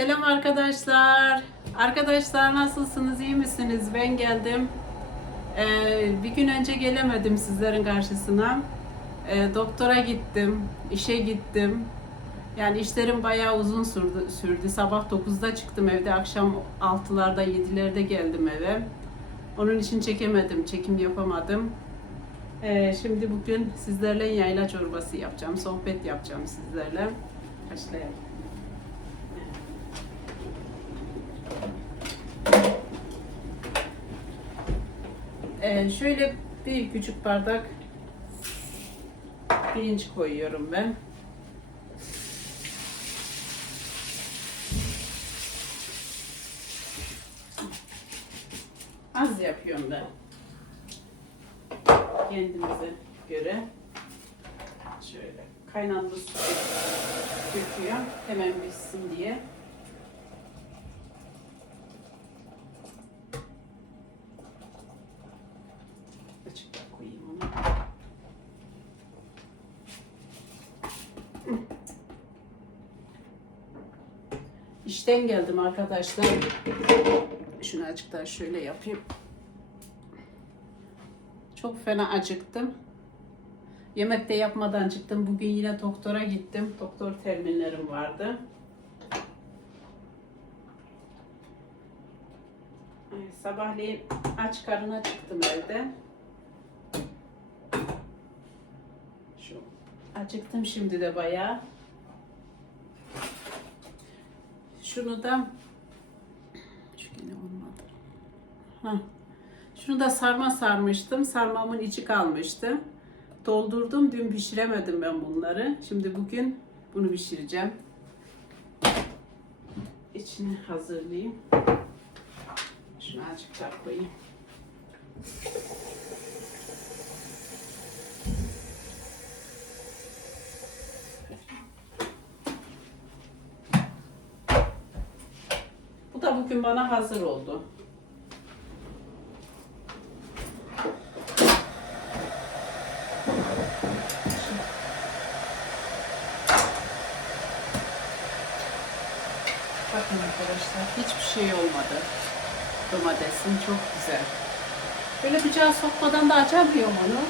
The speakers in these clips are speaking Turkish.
Selam arkadaşlar. Arkadaşlar nasılsınız? iyi misiniz? Ben geldim. Ee, bir gün önce gelemedim sizlerin karşısına. Ee, doktora gittim, işe gittim. Yani işlerim bayağı uzun sürdü. sürdü. Sabah 9'da çıktım evde, akşam 6'larda 7'lerde geldim eve. Onun için çekemedim, çekim yapamadım. Ee, şimdi bugün sizlerle yayla çorbası yapacağım, sohbet yapacağım sizlerle. Başlayalım. Ee, şöyle bir küçük bardak pirinç koyuyorum ben. Az yapıyorum ben. Kendimize göre. Şöyle kaynatlı su döküyor. Hemen pişsin diye. Açıkta koyayım onu. İşten geldim arkadaşlar. Şunu azıcık daha şöyle yapayım. Çok fena acıktım. Yemek de yapmadan çıktım. Bugün yine doktora gittim. Doktor terminlerim vardı. Sabahleyin aç karnına çıktım evde. Şu acıktım şimdi de bayağı. Şunu da şu gene olmadı. Hah. Şunu da sarma sarmıştım. Sarmamın içi kalmıştı. Doldurdum. Dün pişiremedim ben bunları. Şimdi bugün bunu pişireceğim. İçini hazırlayayım. Şunu azıcık koyayım. Bu da bugün bana hazır oldu. Bakın arkadaşlar hiçbir şey olmadı. Domatesin çok güzel. Böyle bıçağı sokmadan da açamıyorum onu.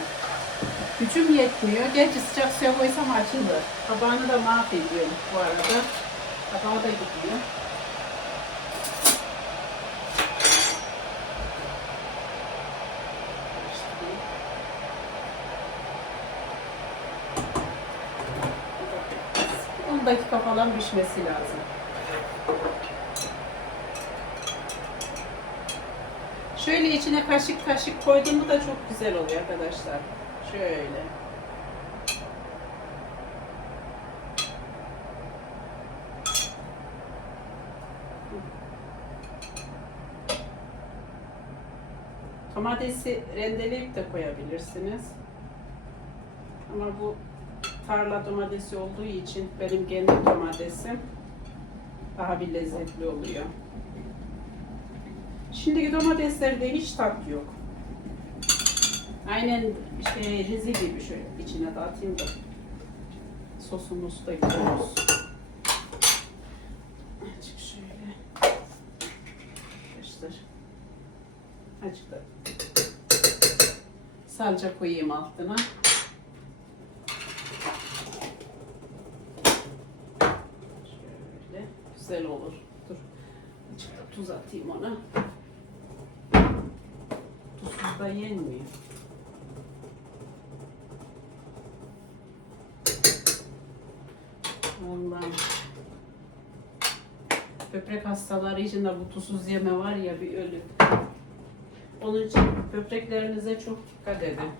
Gücüm yetmiyor. Gerçi sıcak suya koysam açılır. Tabağını da mahvediyorum bu arada. Tabağı da gidiyor. Dakika falan pişmesi lazım. Şöyle içine kaşık kaşık koyduğumda da çok güzel oluyor arkadaşlar. Şöyle. Domatesi rendeleyip de koyabilirsiniz. Ama bu tarla domatesi olduğu için benim kendi domatesim daha bir lezzetli oluyor. Şimdiki domateslerde hiç tat yok. Aynen şey rizi gibi şöyle içine de atayım da sosumuz da güzel olsun. Açık şöyle. Arkadaşlar. Açık da salça koyayım altına. Şöyle güzel olur. Dur. Azıcık da tuz atayım ona. Tuzsuz da yenmiyor. Vallahi. Böbrek hastaları için de bu tuzsuz yeme var ya bir ölüm. Onun için böbreklerinize çok dikkat edin.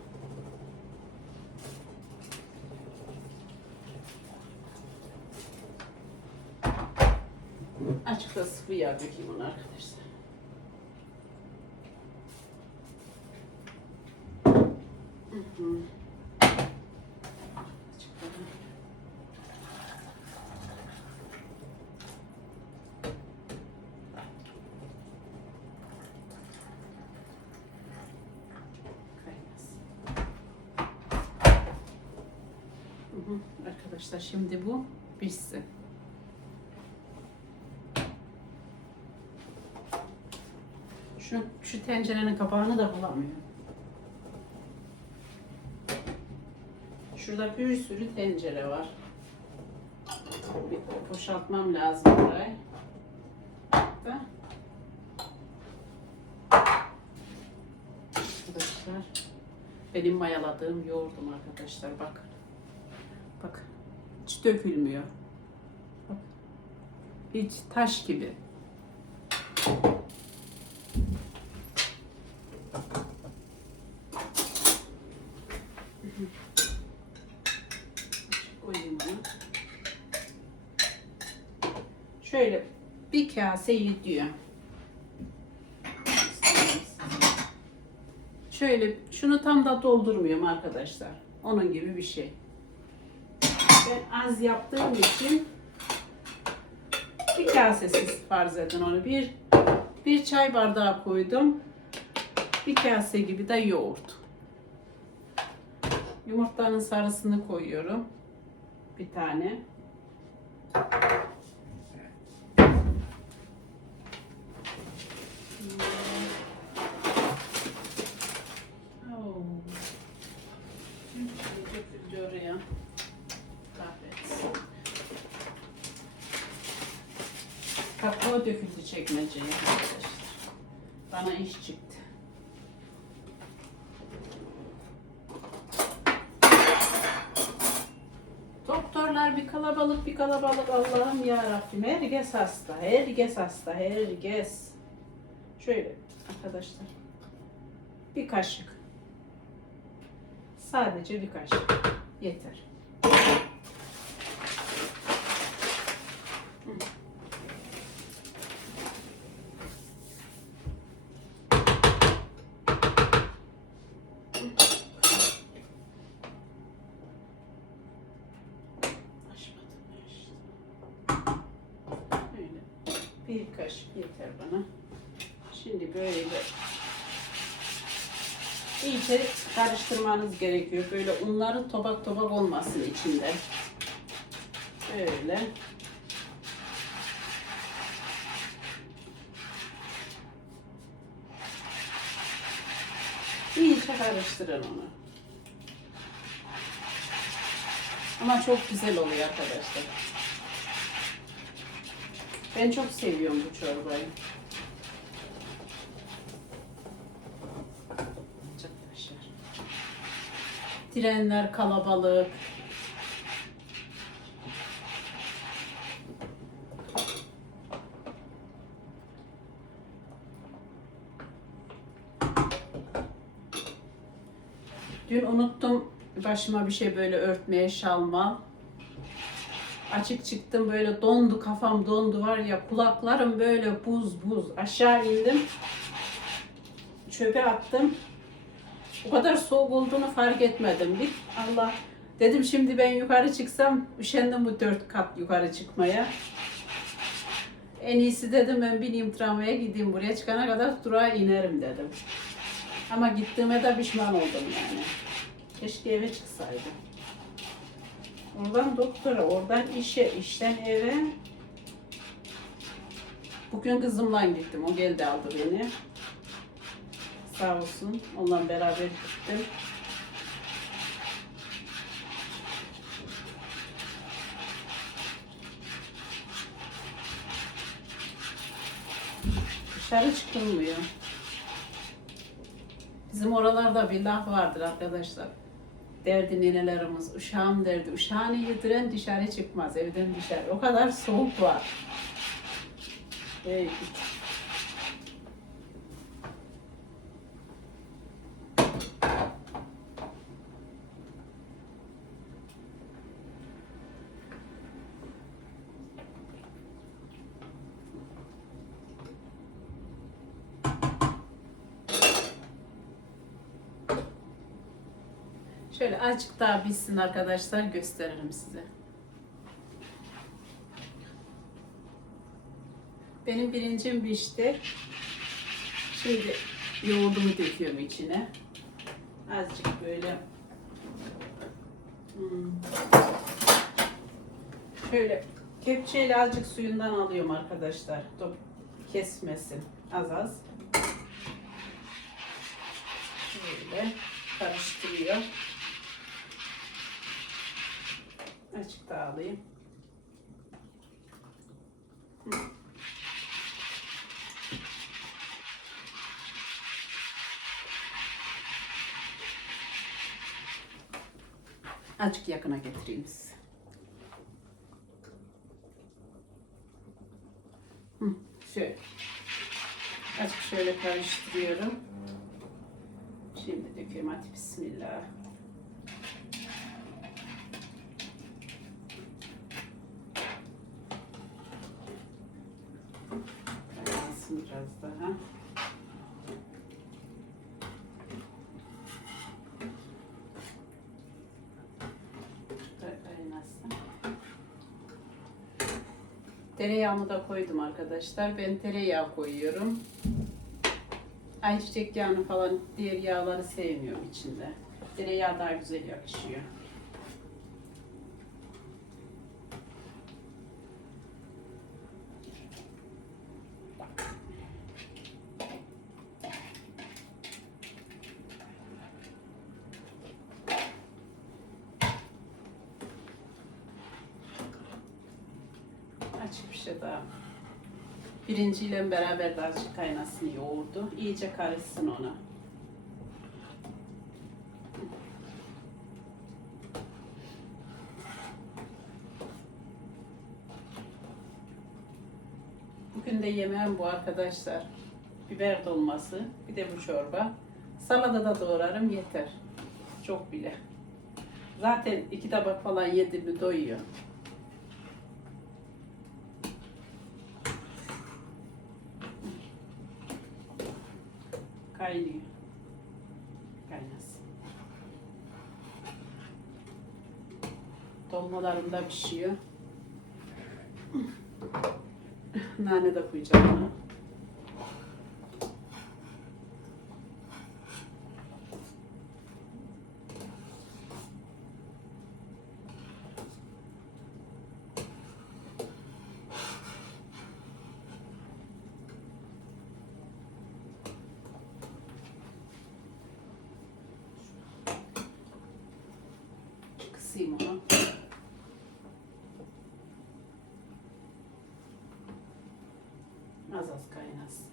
Yağ dökeyim ona arkadaşlar. Arkadaşlar şimdi bu pişsin. Şu, şu tencerenin kapağını da bulamıyorum. Şurada bir sürü tencere var. Bir boşaltmam lazım burayı. Da. Arkadaşlar benim mayaladığım yoğurdum arkadaşlar bakın. Bak hiç dökülmüyor. Bak. Hiç taş gibi. Koyayım onu. Şöyle bir kase gidiyor. Şöyle şunu tam da doldurmuyorum arkadaşlar. Onun gibi bir şey. Ben az yaptığım için bir kasesiz farz edin onu. Bir, bir çay bardağı koydum. Bir kase gibi de yoğurt. Yumurtanın sarısını koyuyorum. Bir tane. Kakao döküldü çekmeceye arkadaşlar. Bana iş çıktı. Doktorlar bir kalabalık bir kalabalık Allah'ım ya Rabbim. Herkes hasta, herkes hasta, herkes. Şöyle arkadaşlar. Bir kaşık. Sadece bir kaşık. Yeter. Açmadım ben işte. Öyle. Bir kaşık yeter bana. Şimdi böyle iyice karıştırmanız gerekiyor. Böyle unların topak topak olmasın içinde. Böyle. İyice karıştırın onu. Ama çok güzel oluyor arkadaşlar. Ben çok seviyorum bu çorbayı. Trenler kalabalık. Dün unuttum başıma bir şey böyle örtmeye şalma. Açık çıktım böyle dondu kafam dondu var ya kulaklarım böyle buz buz aşağı indim. Çöpe attım. O kadar soğuk olduğunu fark etmedim. Bir Allah dedim şimdi ben yukarı çıksam üşendim bu dört kat yukarı çıkmaya. En iyisi dedim ben bineyim tramvaya gideyim buraya çıkana kadar durağa inerim dedim. Ama gittiğime de pişman oldum yani. Keşke eve çıksaydım. Oradan doktora, oradan işe, işten eve. Bugün kızımla gittim. O geldi aldı beni. Sağ olsun. Onunla beraber gittim. Dışarı çıkılmıyor. Bizim oralarda bir laf vardır arkadaşlar. Derdi nenelerimiz, uşağım derdi. Uşağını yediren dışarı çıkmaz, evden dışarı. O kadar soğuk var. Ey, Şöyle azıcık daha bitsin arkadaşlar gösteririm size. Benim birincim pişti. Şimdi yoğurdumu döküyorum içine. Azıcık böyle. Hmm. Şöyle kepçeyle azıcık suyundan alıyorum arkadaşlar. Top kesmesin. Az az. Şöyle karıştırıyor. Açık da alayım. Azıcık yakına getireyim size. Hı, şöyle. Azıcık şöyle karıştırıyorum. Şimdi döküyorum hadi bismillah. Kaynasın biraz daha. Da kaynasın. Tereyağımı da koydum arkadaşlar. Ben tereyağı koyuyorum. Ayçiçek yağını falan diğer yağları sevmiyorum içinde. Tereyağı daha güzel yakışıyor. Açık bir şey daha. Birinciyle beraber de azıcık kaynasın yoğurdu. İyice karışsın ona. Bugün de yemeğim bu arkadaşlar. Biber dolması, bir de bu çorba. Salata da doğrarım yeter. Çok bile. Zaten iki tabak falan yedi mi doyuyor. Kaynıyor. Kaynasın. Dolmalarım da pişiyor. Nane de koyacağım ona. Kısayım onu. Az az kaynasın.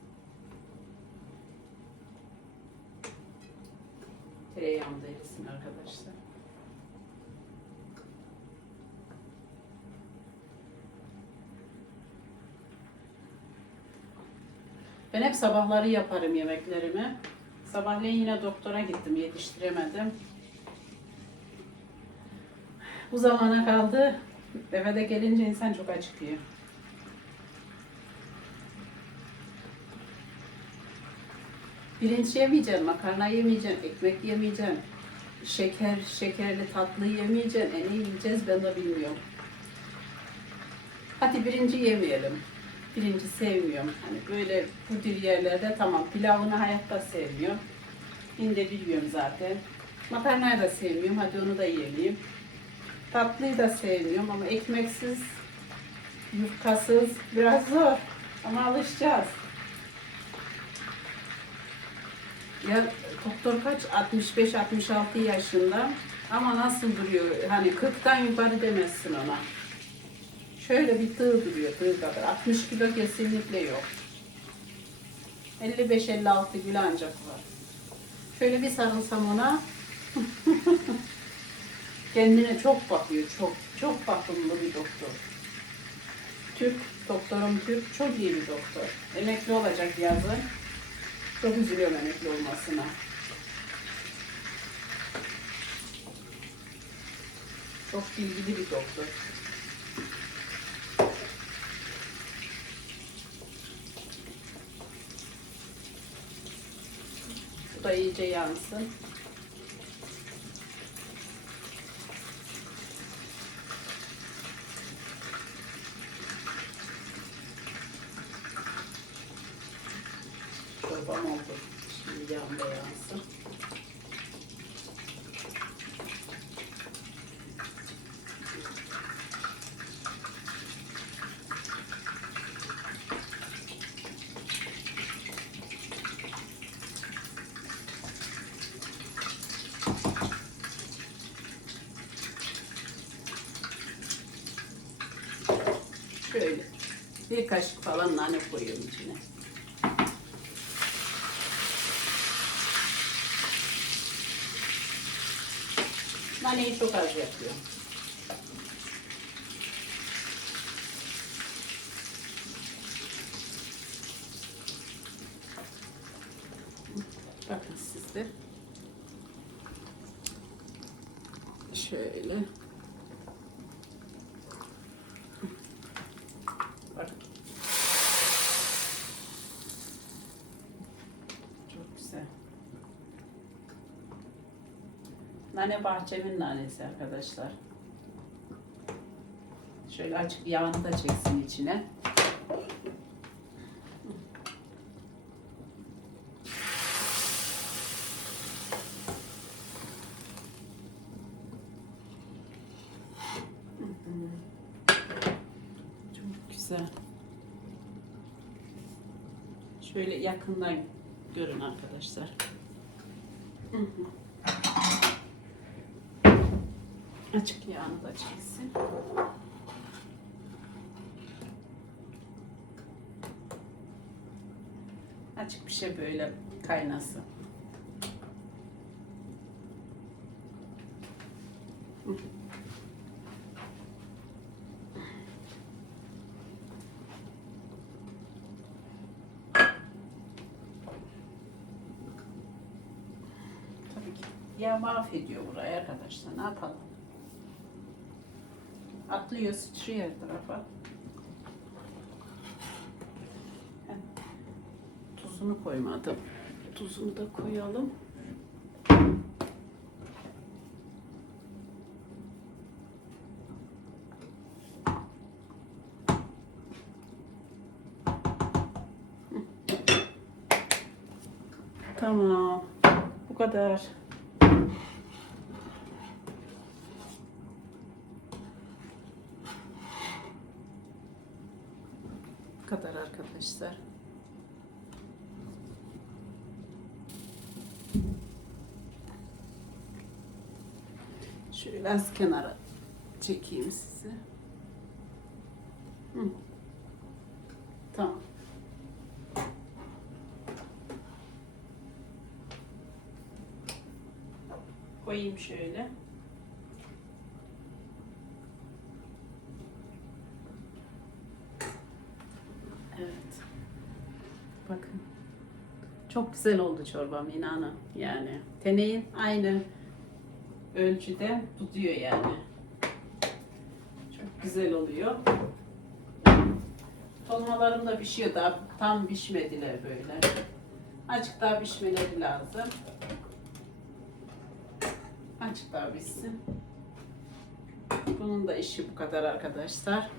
Tereyağım da erisin arkadaşlar. Ben hep sabahları yaparım yemeklerimi. Sabahleyin yine doktora gittim, yetiştiremedim. Bu zamana kaldı. Eve de gelince insan çok acıkıyor. Pirinç yemeyeceksin, makarna yemeyeceksin, ekmek yemeyeceksin. Şeker, şekerli tatlı yemeyeceksin. E ne yiyeceğiz ben de bilmiyorum. Hadi birinci yemeyelim. Pirinci sevmiyorum. Hani böyle bu yerlerde tamam pilavını hayatta sevmiyorum. Yine de biliyorum zaten. Makarnayı da sevmiyorum. Hadi onu da yiyeyim. Tatlıyı da sevmiyorum ama ekmeksiz, yufkasız biraz zor. Ama alışacağız. Ya doktor kaç? 65-66 yaşında. Ama nasıl duruyor? Hani 40'tan yukarı demezsin ona. Şöyle bir tığ duruyor, tığ kadar. 60 kilo kesinlikle yok. 55-56 kilo ancak var. Şöyle bir sarılsam ona. Kendine çok bakıyor, çok. Çok bakımlı bir doktor. Türk, doktorum Türk, çok iyi bir doktor. Emekli olacak yazın. Çok üzülüyorum emekli olmasına. Çok bilgili bir doktor. Bu da iyice yansın. Çorbam oldu. Şimdi yağım da yansın. Şöyle bir kaşık falan nane koyuyorum içine. Naneyi çok az yapıyorum. Bakın siz de. Şöyle. Bak. Çok güzel. Nane bahçemin nanesi arkadaşlar. Şöyle açık yağını da çeksin içine. Çok güzel. Şöyle yakından görün arkadaşlar. Hı hı. Açık yağını da çeksin. Açık bir şey böyle kaynasın. Tabii ki. Ya mahvediyor burayı arkadaşlar. Ne yapalım? Atlıyor, sıçrıyor her tarafa. Tuzunu koymadım. Tuzunu da koyalım. Tamam. Bu kadar. Kadar arkadaşlar. Şöyle az kenara çekeyim sizi. Hı. Tamam. Koyayım şöyle. Evet. Bakın. Çok güzel oldu çorbam inanın. Yani teneyin aynı ölçüde tutuyor yani. Çok güzel oluyor. Dolmalarım da pişiyor daha tam pişmediler böyle. Azıcık daha pişmeleri lazım. Azıcık daha pişsin. Bunun da işi bu kadar arkadaşlar.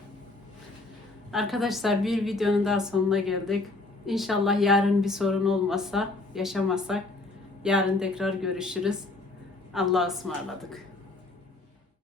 Arkadaşlar bir videonun daha sonuna geldik. İnşallah yarın bir sorun olmasa, yaşamasak yarın tekrar görüşürüz. Allah'a ısmarladık.